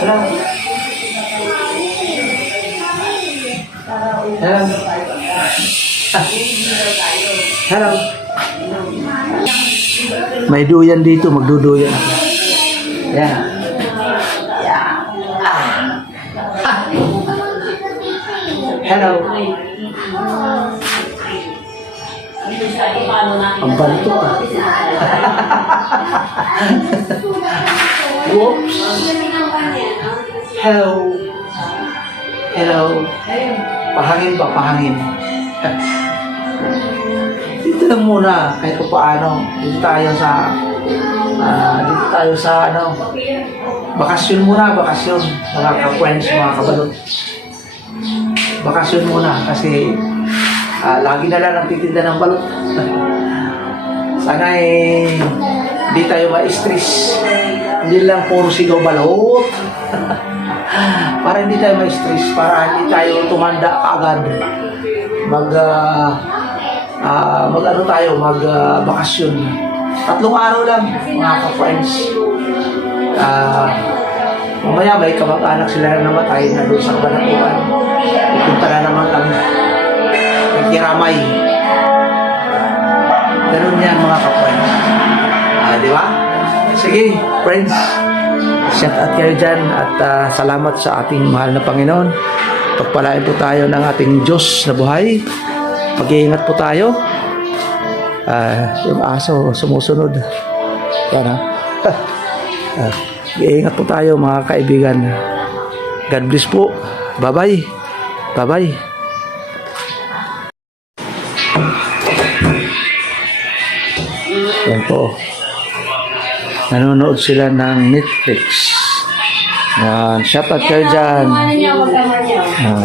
Hello. Hello. Hello. May duyan dito, magduduyan. Yan. Hello. Ang banto ah. Whoops. Hello. Hello. Pahangin ba? Pahangin. Dito lang muna kahit pa paano. Dito tayo sa ano, bakasyon muna, bakasyon. Mga ka-friends, mga kabalot. Bakasyon muna kasi lagi na lang nagtitinda ng balot. Sana hindi tayo ma-stress. Hindi lang puro sigaw balot. Para hindi tayo ma-stress, para hindi tayo tumanda agad. Bakasyon. 3 araw lang, mga ka-friends. Mamaya may kamag-anak sila na namatay na doon sa Kabanatuan. Ipunta na naman kami. Nagkiramay. Ganun yan, mga ka-friends. Di ba? Sige, friends. Shout out kayo dyan at salamat sa ating mahal na Panginoon. Pagpalain po tayo ng ating Diyos na buhay. Mag-iingat po tayo. Yung aso sumusunod. Yan ha. Mag-iingat po tayo mga kaibigan. God bless po. Bye-bye. Bye-bye. Yan po. Nanonood sila ng Netflix. Yan. Shout out kayo dyan.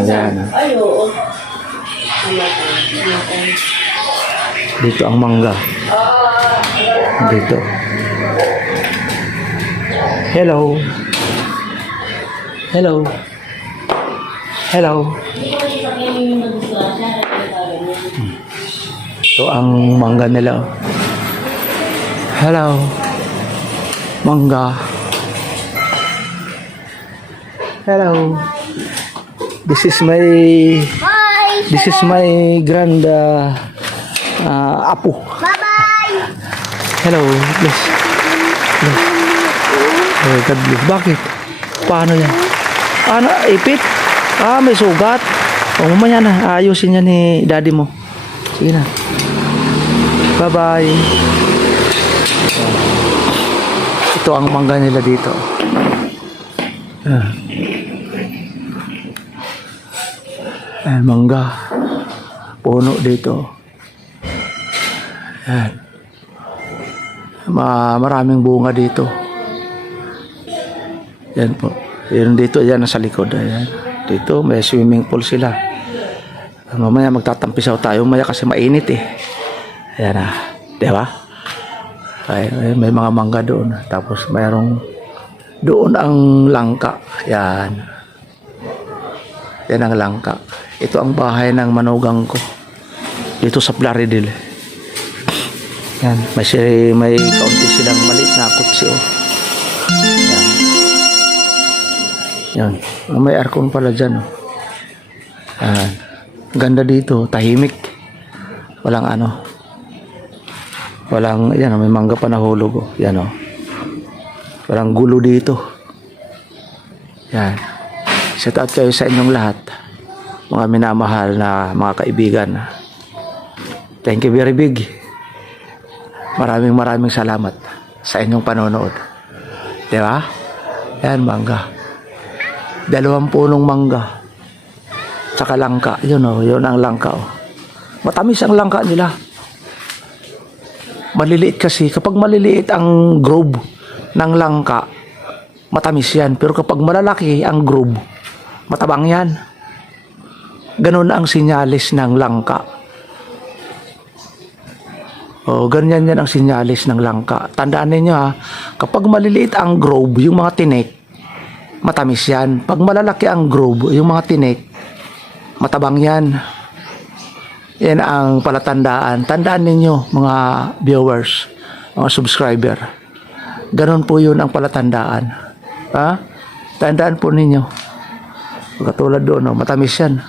Yan. Dito ang mangga. Dito. Hello. Hello. Hello. Ito ang mangga nila. Hello. Mangga. Hello. This is my grand apo. Bye-bye! Hello. Bless. Bless. Oh, God bless. Bakit? Paano yan? Ano? Ipit? May sugat. Mamaya na. Ayusin niya ni daddy mo. Sige na. Bye-bye. Ito ang mangga nila dito. Mangga. Puno dito. Yan. Maraming bunga dito. Yan po. Yan dito, yan nasa likod. Ayan. Dito may swimming pool sila. Mamaya magtatampisaw tayo. Mamaya kasi mainit eh. Ayan na. Diba? May mga mangga doon. Tapos mayroong doon ang langka. Yan. Yan ang langka. Ito ang bahay ng manugang ko. Dito sa Plaridel. Yan. May kaunti silang maliit na kutsi. Oh. Yan. Yan. May aircon pala dyan. Oh. Yan. Ganda dito. Tahimik. Walang ano. Walang, yan, may mangga pa nahulog. Oh. Yan, oh. Walang gulo dito. Yan. Shout out kayo sa inyong lahat. Mga minamahal na mga kaibigan. Thank you very big. Maraming salamat sa inyong panonood. Diba? Yan, mangga. 2 punong mangga. Tsaka langka. Yun, oh. Yun ang langka. Oh. Matamis ang langka nila. Maliliit kasi. Kapag maliliit ang grove ng langka, matamis yan. Pero kapag malalaki ang grove, matabang yan. Ganun ang sinyalis ng langka. O, ganyan yan ang sinyalis ng langka. Tandaan ninyo ha, kapag maliliit ang grove, yung mga tinik, matamis yan. Pag malalaki ang grove, yung mga tinik, matabang yan. Yan ang palatandaan. Tandaan ninyo mga viewers, mga subscriber. Ganon po yun ang palatandaan. Ha? Tandaan po ninyo. Katulad doon, oh, matamis yan.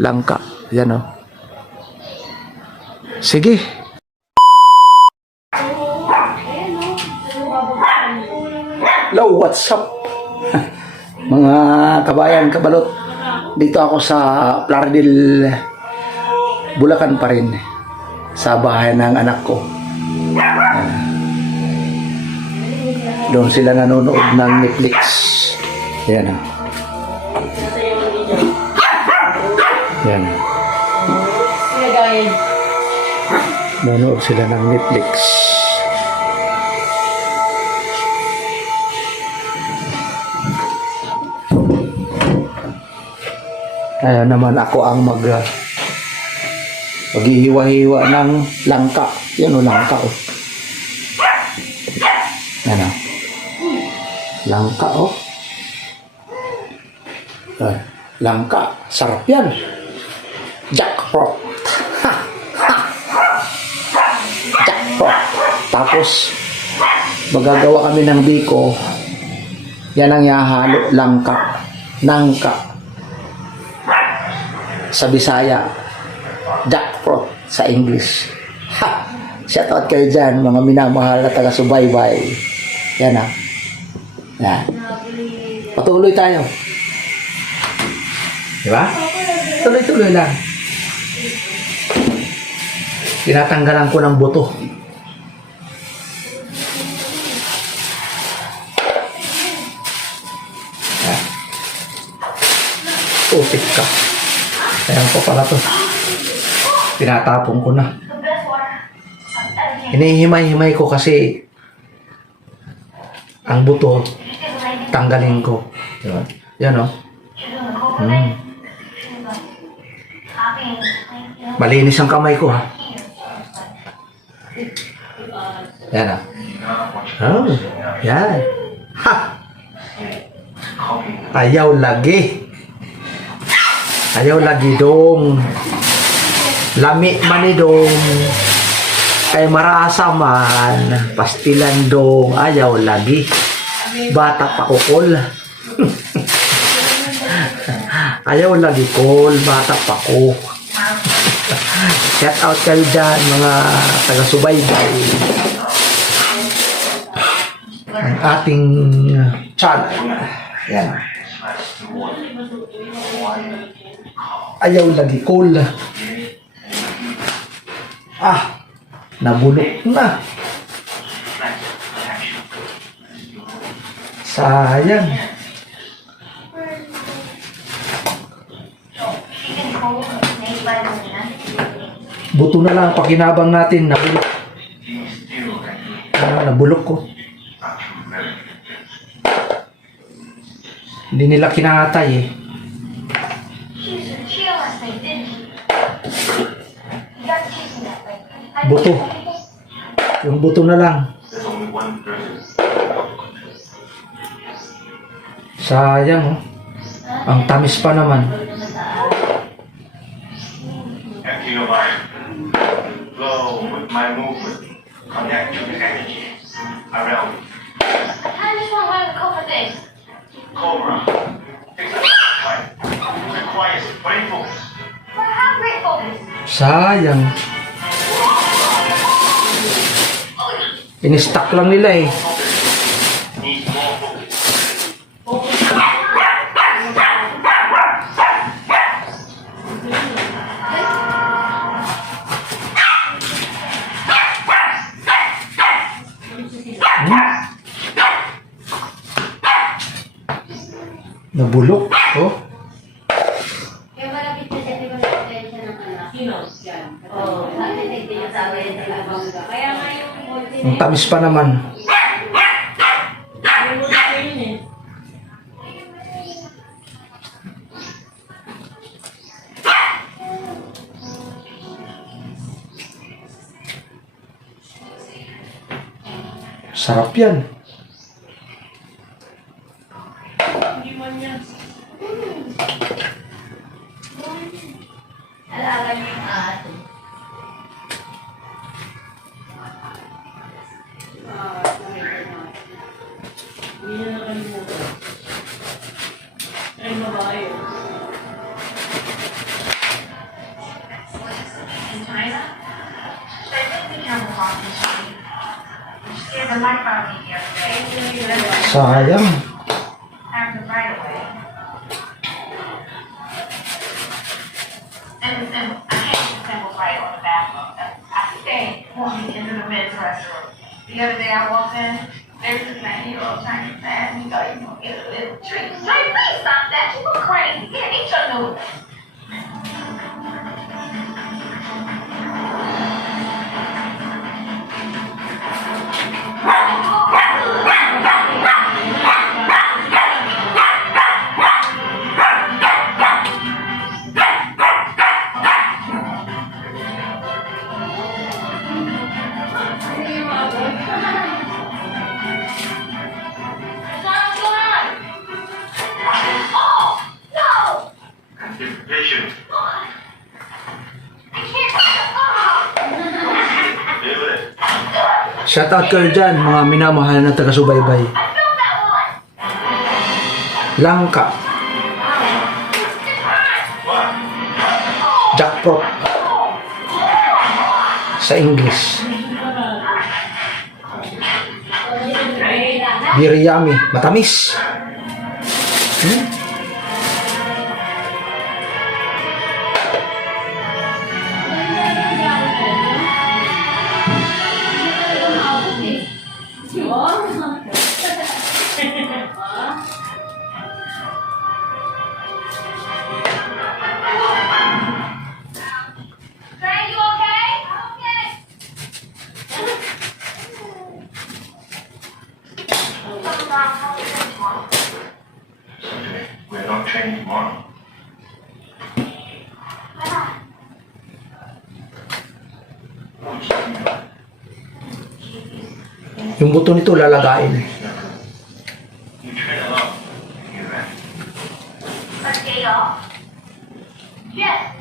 Langka. Yan, oh. Sige. Hello, what's up? Mga kabayan, kabalot. Dito ako sa Plaridel, Bulacan pa rin. Sa bahay ng anak ko. Doon sila nanonood ng Netflix. Yan. Yan. Nanonood sila ng Netflix. Kaya naman ako ang maghihiwa-hiwa ng langka. Yan o, langka o. Yan o. Langka o. Langka. Sarap yan. Jackpot. Ha! Ha! Jackpot. Tapos, magagawa kami ng biko. Yan ang ihahalo. Langka. Nangka. Sa Bisaya. Jackpot sa English. Ha! Shout out kayo dyan, mga minamahal na taga-subaybay. Yan ha. Yan. Patuloy tayo. Diba? Tuloy-tuloy lang. Tinatanggalan ko ng buto. Yan. Utik ka. Ayan ko pala to. Tinatapon ko na. Hinihimay-himay ko kasi ang buto tanggalin ko. Diba? Yan o. Malinis ang kamay ko ha. Yan o. Oh, yan. Ha! Ayaw lagi. Ayaw lagi dong. Lami manidong. Ay marasa man. Pastilan dong. Ayaw lagi. Bata pa kukol. Ayaw lagi kol. Bata pa ko. Shout out kayo dyan mga taga-subaybay. Ang ating channel. Yan. Ayaw lagi cool. Ah, nabulok na. Sayang. Buto na lang pakinabang natin. Nabulok. Nabulok ko. Hindi nila kinatay eh. Buto. Yung buto na lang. Sayang oh. Ang tamis pa naman. Flow with my movement. Connect to the energy around me. I just want to cover this. Cobra. Takes a time. Requires brain focus. But I have great focus. Sayang. In-stock lang nila eh. Needs more focus. Nabulok. Oh. Kaya malapit na siya, di ba sa siya ng anak? Sino? Yan. Oo. Bakit hindi niya sabi yan sa Labanga? Kaya nga yung multi Ang tamis pa naman. Sarap yan. alaga niya yung aso. Hindi niya nakalimutan. In China, so I think we have a lot of history. She scared the life out of me the other day. Sayang. Have them right away. And I hate the simple fight on the bathroom. I stay walking into the men's restroom. The other day I walked in, they were just like, Chinese man, you thought you were gonna get a little treat. Like, please stop that, you look crazy. Yeah, eat your noodles. Patient. Shout out kayo dyan, mga minamahal na taga-subaybay. Langka. Jackpot. Sa English. Biryami. Matamis. We're not training tomorrow. Yung buto nito lalagain. You train alone. You're right.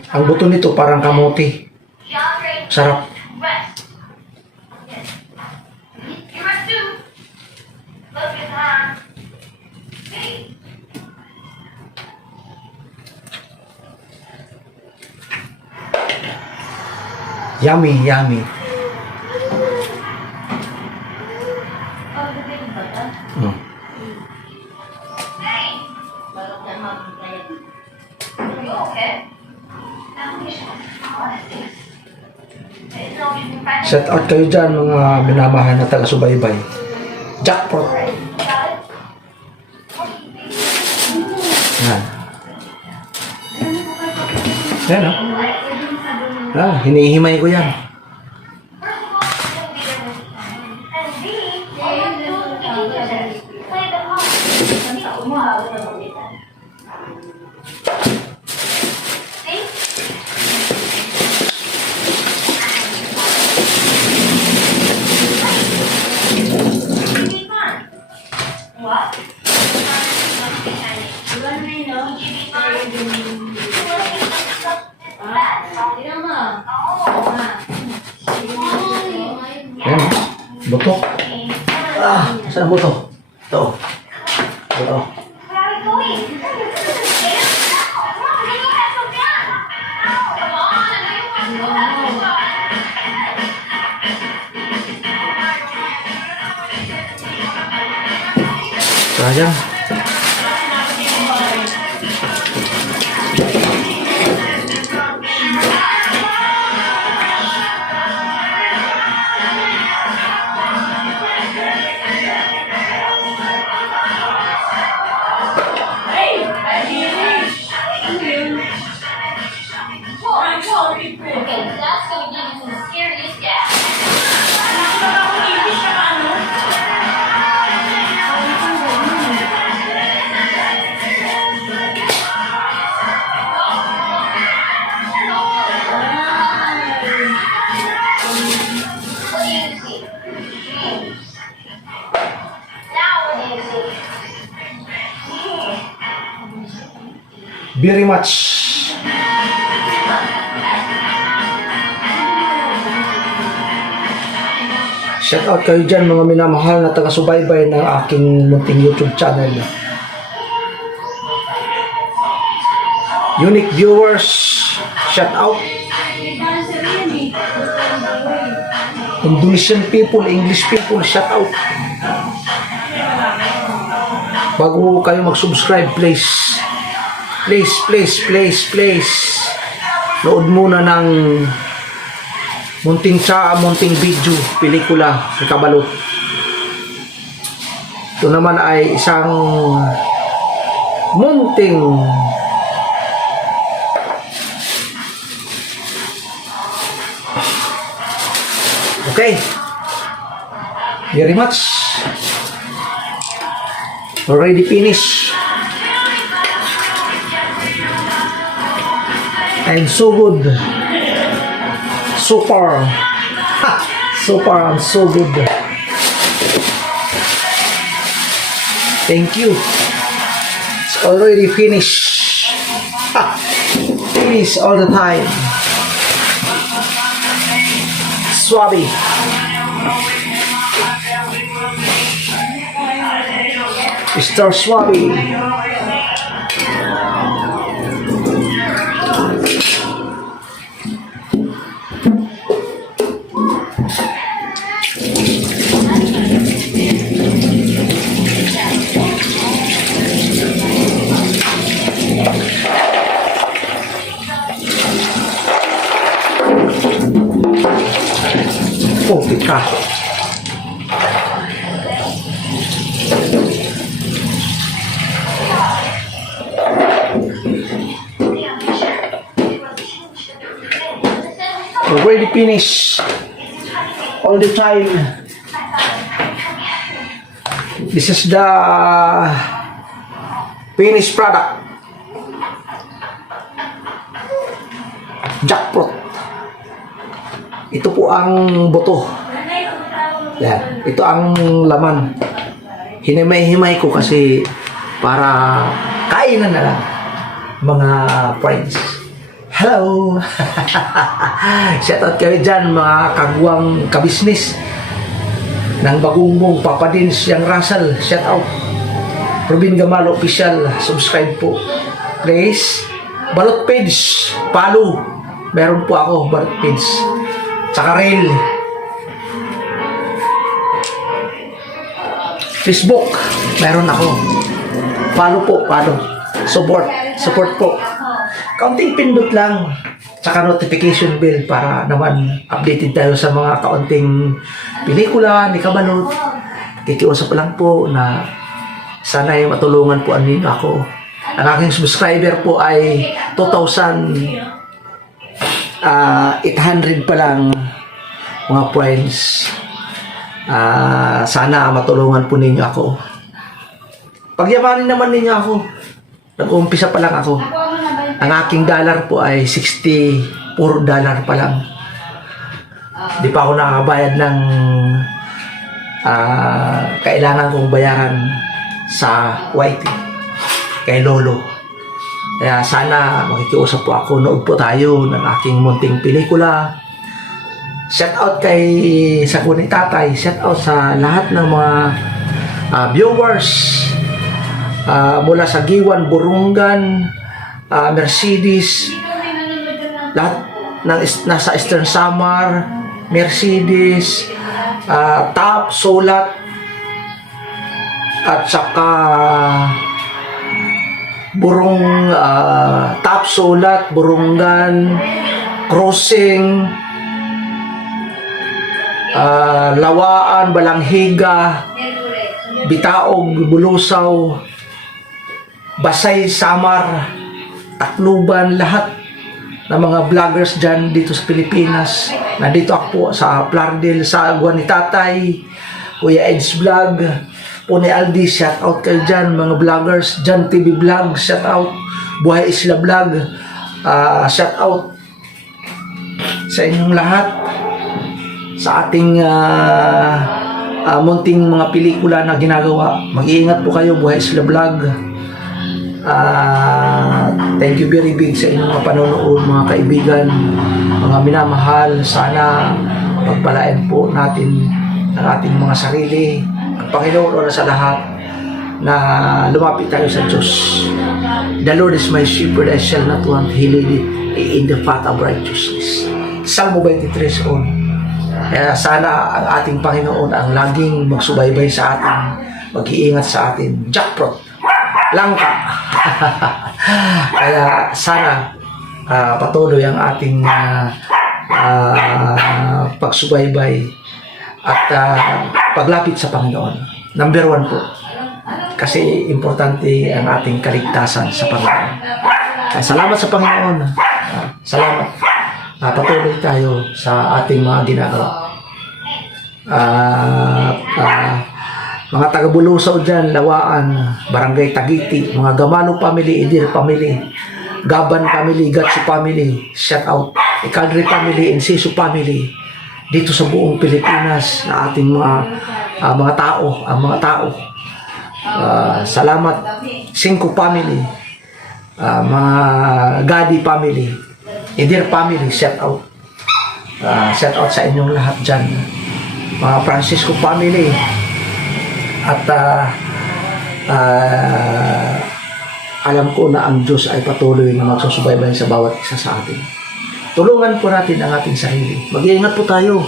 Ang buto nito parang kamote. Sarap. Yummy, yummy. Mm. Shout out kayo dyan, mga minamahal na taga-subaybay. Jackpot. Yan. Yan, oh. Hinihimay ko yan. Yan, buto. Saan ang buto? Ito. Ito. Sayang. Okay, that's gonna give you some serious gas. What do you see? Now what do you see? Very much. Shout out kayo dyan, mga minamahal na taga-subaybay ng aking munting YouTube channel. unique viewers, shout out. Indonesian people, English people, shout out. Bago kayo mag-subscribe, please. Please. Nood muna ng munting video, pelikula, ni Kabalot. Ito naman ay isang munting okay. Very much. Already finished. And so good. Super. Super and so good. Thank you. It's already finished. Finish all the time. Swabi. Mr. Swabi. Oh, pika. Already finished all the time. This is the finished product. Jackpot. Ito po ang buto. Yan. Ito ang laman. Hinimay-himay ko kasi para kainan na lang. Mga friends. Hello! Shoutout kayo dyan mga kagwang kabisnis ng Bagumbong, Papa Dins, Yang Russell. Shoutout. Rubin Gamalo Official. Subscribe po. Please. Balot page. Follow. Meron po ako. Balot page. Tsaka Rail. Facebook. Meron ako. Follow po. Follow. Support po. Kaunting pindot lang. Tsaka notification bell para naman updated tayo sa mga kaunting pelikula ni Kabalot. Kikiusap lang po na sana ay matulungan po ninyo ako. Ang aking subscriber po ay 2,800 pa lang mga friends. Sana matulungan po ninyo ako. Pagyamanin naman ninyo ako. Nag-uumpisa pa lang ako. Ang aking dollar po ay $64 pa lang. Di pa ako nakakabayad ng kailangan kong bayaran sa YT kay Lolo. Kaya sana makikiusap po ako. Nood po tayo ng aking munting pelikula. Shout out kay Sakuni Tatay. Shout out sa lahat ng mga viewers mula sa Giwan, Burungan, Mercedes, lahat ng nasa Eastern Samar, Mercedes, Top, Solat, at saka Top, Solat, Burungan, Crossing, Lawaan, Balanghiga, Bitaog, Bulusaw, Basay, Samar, Tacloban, lahat ng mga vloggers dyan dito sa Pilipinas. Nandito ako po sa Plardel, sa Agwan ni Tatay, Kuya Ed's Vlog, Pune Aldi, shout out kayo dyan, mga vloggers, Jan TV Vlog, shout out, Buhay Isla Vlog, shout out sa inyong lahat, sa ating munting mga pelikula na ginagawa. Mag-iingat po kayo, Buhay Isla Vlog. Thank you very big sa inyong mga panonood, mga kaibigan, mga minamahal. Sana pagpalain po natin ang ating mga sarili, ang Panginoon una sa lahat, na lumapit tayo sa Diyos. The Lord is my shepherd, I shall not want. He leadeth me in the path of righteousness. Salmo 23:1. Kaya sana ang ating Panginoon ang laging magsubaybay sa atin, mag-iingat sa atin. Jackpot, langka. Kaya sana patuloy ang ating pagsubaybay at paglapit sa Panginoon. Number 1 po, kasi importante ang ating kaligtasan sa Panginoon. Salamat sa Panginoon. Salamat. Patuloy tayo sa ating mga ginagawa. Mga taga-Bulusaw dyan, Lawaan, Barangay Tagiti, mga Gamano family, Idir family, Gaban family, Gatsu family, shout out, Ikadri family, Enciso family, dito sa buong Pilipinas na ating mga tao, ang mga tao. Salamat, 5 family, mga Gadi family, Idir family, shout out. Shout out sa inyong lahat dyan. Mga Francisco family. At alam ko na ang Diyos ay patuloy na magsusubaybay sa bawat isa sa atin. Tulungan po natin ang ating sarili. Mag-iingat po tayo.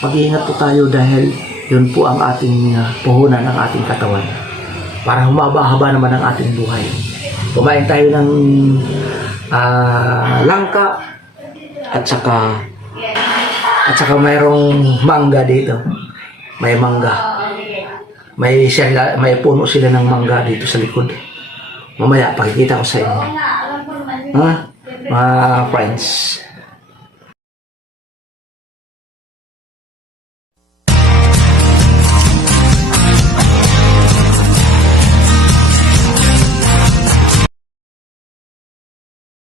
Mag-iingat po tayo dahil yun po ang ating puhunan ng ating katawan. Para humaba-haba naman ang ating buhay. Kumain tayo ng langka at saka mayroong mangga dito. May mangga. May puno sila ng mangga dito sa likod. Mamaya pakikita ko sa inyo. Mga friends.